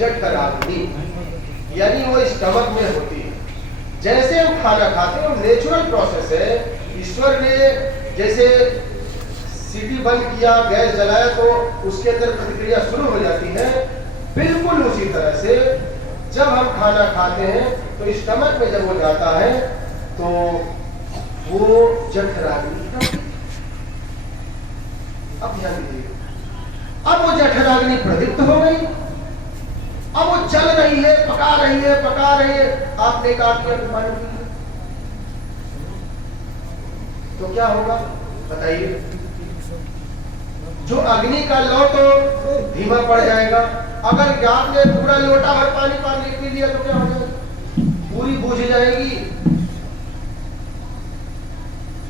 जठराग्नि, यानी वो स्टमक में होती है। जैसे हम खाना खाते हैं वो नेचुरल प्रोसेस है। ईश्वर ने जैसे सीटी बंद किया, गैस जलाया तो उसके अंदर प्रतिक्रिया शुरू हो जाती है, बिल्कुल उसी तरह से जब हम खाना खाते हैं तो स्टमक में जब वो जाता है तो वो जठराग्नि। अब ध्यान दीजिए, अब वो जठराग्नि प्रदीप्त हो गई, अब वो चल रही है, पका रही है, पका रही है। आपने कहा कि अब पानी पी, तो क्या होगा बताइए? जो अग्नि का लौ तो धीमा पड़ जाएगा। अगर आपने पूरा लोटा भर पानी पी लिया तो क्या हो जाएगा? पूरी बुझ जाएगी,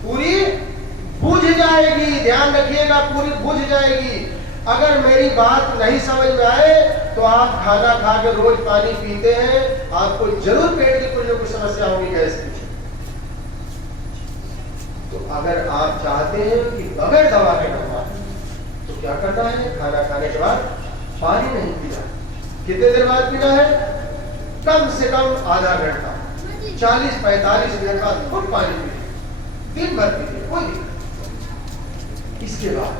पूरी बुझ जाएगी। ध्यान रखिएगा, पूरी बुझ जाएगी। अगर मेरी बात नहीं समझ में आए तो आप खाना खा के रोज पानी पीते हैं, आपको जरूर पेट की कुछ ना कुछ समस्या होगी, गैस की। तो अगर आप चाहते हैं कि बगैर दवा के नंबर, तो क्या करना है? खाना खाने के बाद पानी नहीं पीना। कितने देर बाद पीना है? कम से कम आधा घंटा, 40-45 मिनट बाद खूब पानी पीजिए, दिन भर पीजिए, कोई दिक्कत। इसके बाद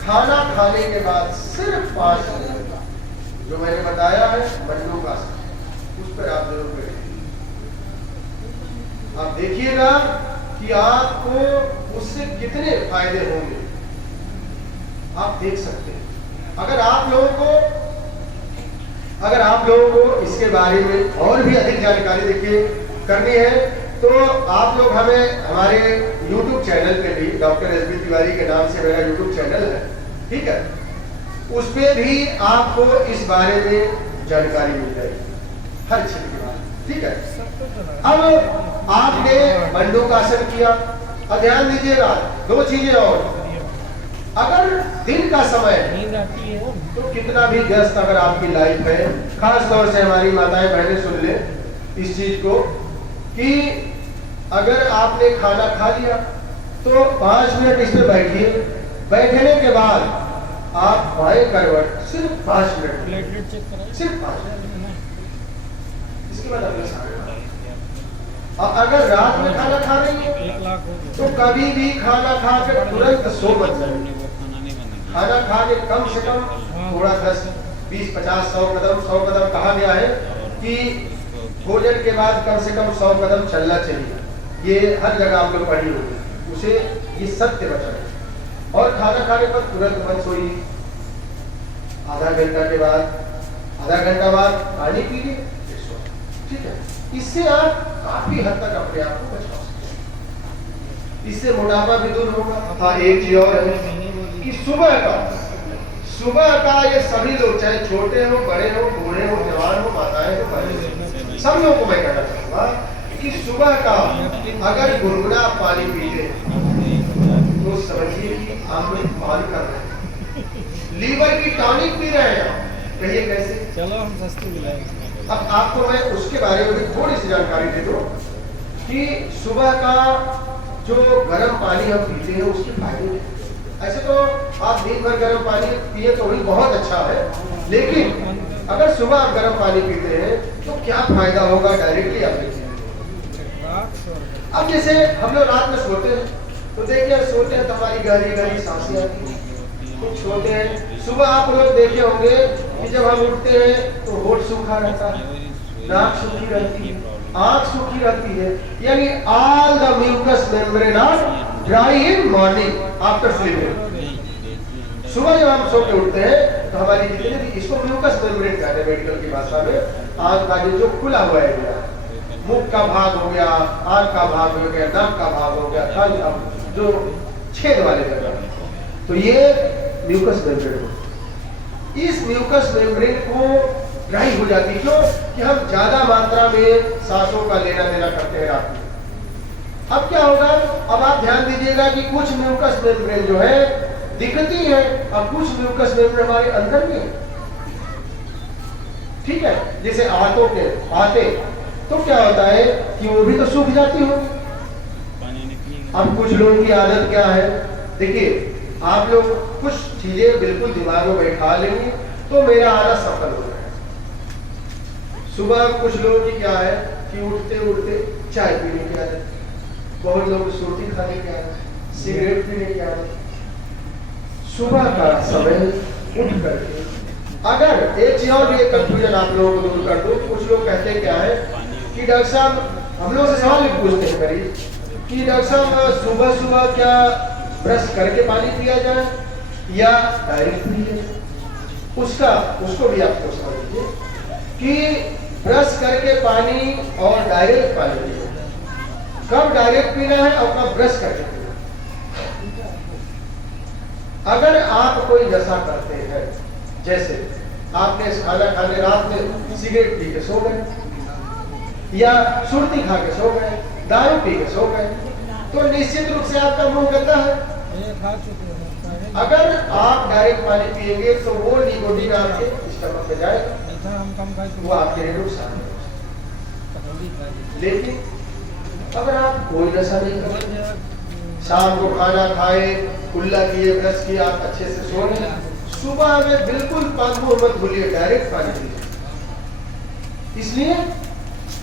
खाना खाने के बाद सिर्फ 5 मिनट जो मैंने बताया है मंडूकासन, उस पर आप जरूर करेंगे। आप देखिएगा कि आपको उससे कितने फायदे होंगे, आप देख सकते हैं। अगर आप लोगों को इसके बारे में और भी अधिक जानकारी देखिए करनी है तो आप लोग हमें हमारे YouTube चैनल पे भी, डॉक्टर एस बी तिवारी के नाम से मेरा YouTube चैनल है, ठीक है, उस पे भी आपको इस बारे में जानकारी मिल जाएगी हर चीज के बारे में, ठीक है। अब आपने मंडूकासन किया, और ध्यान दीजिएगा 2 चीजें और। अगर दिन का समय तो कितना भी व्यस्त अगर आपकी लाइफ है, खास तौर से हमारी माताएं बहनें सुन ले इस चीज को कि अगर आपने खाना खा लिया तो 5 मिनट इस पे बैठिए। बैठने के बाद आप बाएं करवट सिर्फ 5 मिनट, सिर्फ 5 मिनट, इसके बाद अपने और अगर रात में खाना खा रही है तो कभी भी खाना खा कर तुरंत सो मत जाए। खाना खा के कम से कम थोड़ा 10, 20, 50, 100 कदम कहा गया है कि भोजन के बाद कम से कम 100 कदम चलना चाहिए। ये हर जगह आप लोग पढ़ी होगी, उसे ये सत्य वचन है। और खाना खाने पर तुरंत मत सोइए, आधा घंटा बाद पानी पीजिए, ठीक है। इससे आप काफी हद तक अपने आप को बचा सकते हैं, इससे मोटापा भी दूर होगा। हाँ, एक चीज और है कि सुबह का ये सभी लोग, चाहे छोटे हो, बड़े हो, बूढ़े हो, जवान हो, माताएं हो, बहनें, सब लोगों को मैं कहना चाहूंगा कि सुबह का अगर गुनगुना पानी पीते तो समझिए कि आप लोग पान कर रहे हैं, लीवर की टॉनिक पी रहे हैं। कहिए कैसे? चलो हम सस्ती मिलाएंगे। अब आपको मैं उसके बारे में भी थोड़ी सी जानकारी दे दूं कि सुबह का जो गर्म पानी हम पीते हैं उसके फायदे हैं। ऐसे तो आप दिन भर गर्म पानी पिए तो भी बहुत अच्छा है, लेकिन अगर सुबह आप गर्म पानी पीते हैं तो क्या फायदा होगा डायरेक्टली आप देखिए। अब जैसे हम लोग रात में सोते हैं तो देखिए, सोते हैं तो हमारी गहरी गहरी सांसें आती हैं, कुछ छोटे हैं। सुबह आप लोग देखे होंगे कि जब हम उठते हैं तो होठ सूखा रहता है, नाक सूखी रहती है, आंख सूखी रहती है, यानी all the mucus membrane are dry in morning after sleeping. सुबह जब हम सो के उठते हैं तो हमारी जितने भी, इसको म्यूकस मेम्ब्रेन कहते हैं मेडिकल की भाषा में, आंख का जो खुला हुआ एरिया, मुख का भाग हो गया, आंख का भाग हो गया, नाक का भाग हो गया, थन का जो छेद वाले जगह, तो ये म्यूकस मेम्ब्रेन हो। इस म्यूकस मेम्ब्रेन को ड्राई हो जाती है, क्यों? कि हम ज्यादा मात्रा में सांसों का लेना देना करते हैं रात में। अब क्या होगा? अब आप ध्यान दीजिएगा कि कुछ म्यूकस मेम्ब्रेन जो है दिखती है और कुछ म्यूकस मेम्ब्रेन हमारे अंदर में है, ठीक है। जैसे आते तो क्या होता है कि वो भी तो सूख जाती हो। अब कुछ लोगों की आदत क्या है, देखिए, आप लोग कुछ चीजें बिल्कुल दिमाग में बैठा लेंगे तो मेरा आना सफल हो जाएगा। सुबह कुछ लोगों की क्या है कि उठते उठते चाय पीने की आदत, बहुत लोग सुर्ती खाने की आदत, सिगरेट पीने की आदत। सुबह का समय उठ करके अगर एक चीज और भी एक कंफ्यूजन आप लोगों को दूर कर दूं, कुछ लोग कहते क्या है कि डॉक्टर साहब हम लोग से सवाल भी पूछते हैं करीब कि डॉक्टर साहब सुबह सुबह क्या ब्रश करके पानी पिया जाए या डायरेक्ट पिए? उसको भी आप लोग समझ लीजिए कि ब्रश करके पानी और डायरेक्ट पानी पिए, कब डायरेक्ट पीना है और कब ब्रश करके पीना है। अगर आप कोई नशा करते हैं, जैसे आपने खाना खाने रात में सिगरेट पी के सो गए या सुर्ती खा के सो गए, दारू पी के सो गए, तो निश्चित रूप से आपका मुंह गंदा है। ये खा चुके हैं। अगर आप डायरेक्ट पानी पिएंगे तो वो निकोटीन आपके स्टमक में जाएगा, ऐसा हम कम खाए वो आपके लिए नुकसान है। लेकिन अगर आप कोई नशा नहीं करते, शाम को खाना खाए, कुल्ला किए, ब्रश किए, आप अच्छे से सो लें, सुबह में बिल्कुल पानी मत भूलिए, डायरेक्ट पानी पीजिए। इसलिए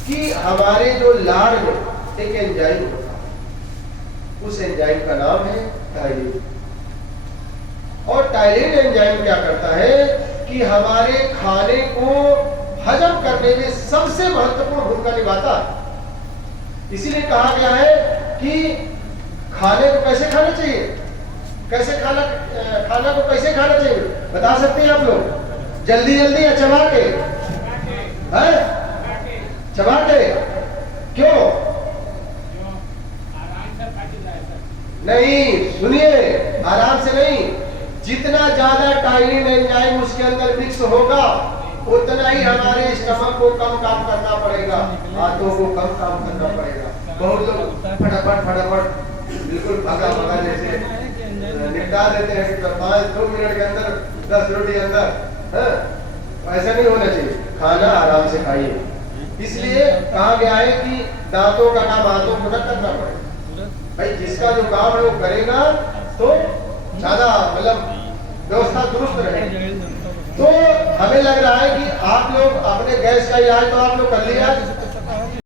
कि हमारे जो लार में एक एंजाइम होता है, उस एंजाइम का नाम है टाइलिन। और टाइलिन एंजाइम क्या करता है कि हमारे खाने को हजम करने में सबसे महत्वपूर्ण भूमिका निभाता है। इसीलिए कहा गया है कि खाने को कैसे खाना चाहिए, कैसे खाना को कैसे खाना चाहिए बता सकते हैं आप लोग? जल्दी जल्दी या चबा के? चबा के? क्यों नहीं? सुनिए, आराम से नहीं। जितना ज्यादा टाइलिन एंजाइम उसके अंदर मिक्स होगा उतना ही हमारे स्टमक को कम काम करना पड़ेगा, हाथों को कम काम करना पड़ेगा। बहुत लोग फटाफट बिल्कुल भागा जैसे निपटा देते हैं कि 5-2 मिनट के अंदर 10 रोटी अंदर। ऐसा नहीं होना चाहिए, खाना आराम से खाइए। इसलिए कहा गया है कि दांतों का काम हाथों को न करना पड़ेगा। भाई जिसका जो काम है वो करेगा तो ज्यादा मतलब व्यवस्था दुरुस्त रहेगी। तो हमें लग रहा है कि आप लोग अपने गैस का इलाज तो आप लोग कर लिया,